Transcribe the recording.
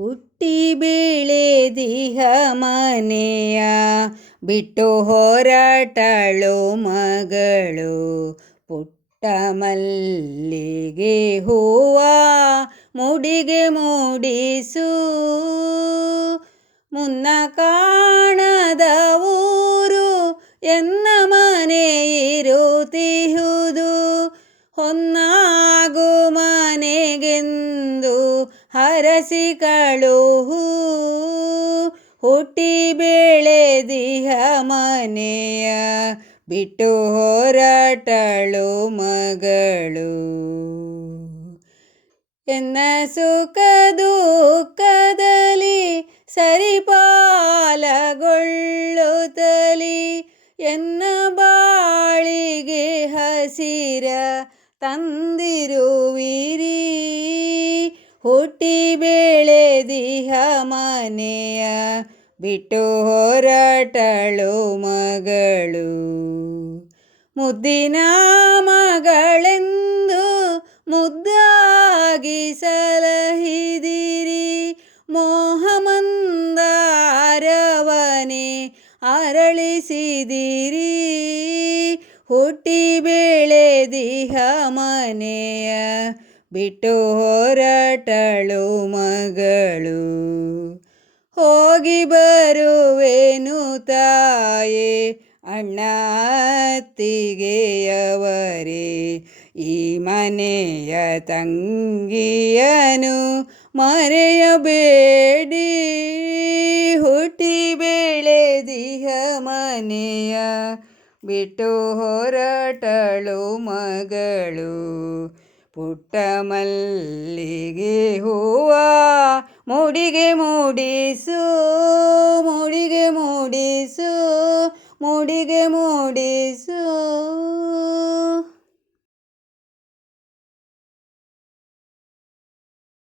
ಹುಟ್ಟಿ ಬೆಳೆದಿಹ ಮನೆಯ ಬಿಟ್ಟು ಹೊರಟಳು ಮಗಳು. ಪುಟ್ಟ ಮಲ್ಲಿಗೆ ಹೂವ ಮುಡಿಗೆ ಮೂಡಿಸು. ಮುನ್ನ ಕಾಣದ ಊರು ಎನ್ನ ಮನೆ ಇರುತ್ತಿಹುದು. ಹೊನ್ನಾಗು ಮನೆಗೆಂದು ಹರಸಿ ಕಳುಹು. ಹುಟ್ಟಿ ಬೆಳೆದಿಹ ಮನೆಯ ಬಿಟ್ಟು ಹೊರಟಳು ಮಗಳು. ಎನ್ನ ಸುಖ ದುಃಖದಲ್ಲಿ ಸರಿಪಾಲಗೊಳ್ಳುತ್ತಲಿ. ಎನ್ನ ಬಾಳಿಗೆ ಹಸಿರ ತಂದಿರುವಿರಿ. ಹುಟ್ಟಿ ಬೆಳೆದಿಹ ಮನೆಯ ಬಿಟ್ಟು ಹೊರಟಳು ಮಗಳು. ಮುದ್ದಿನ ಮಗಳೆಂದು ಮುದ್ದಾಗಿ ಸಲಹಿದಿರಿ. ಮೋಹ ಮಂದಾರವನೆ ಅರಳಿಸಿದಿರಿ. ಹುಟ್ಟಿ ಬೆಳೆದಿಹ ಮನೆಯ ಬಿಟ್ಟು ಹೊರಟಳು ಮಗಳು. ಹೋಗಿ ಬರುವೆನು ತಾಯೇ ಅಣ್ಣ ಅತ್ತಿಗೆಯವರೇ. ಈ ಮನೆಯ ತಂಗಿಯನು ಮರೆಯಬೇಡಿ. ಹುಟ್ಟಿ ಬೆಳೆದಿಹ ಮನೆಯ ಬಿಟ್ಟು ಹೊರಟಳು ಮಗಳು. ಪುಟ್ಟ ಮಲ್ಲಿಗೆ ಹೂವ ಮುಡಿಗೆ ಮೂಡಿಸು. ಮುಡಿಗೆ ಮೂಡಿಸು. ಮುಡಿಗೆ ಮೂಡಿಸು.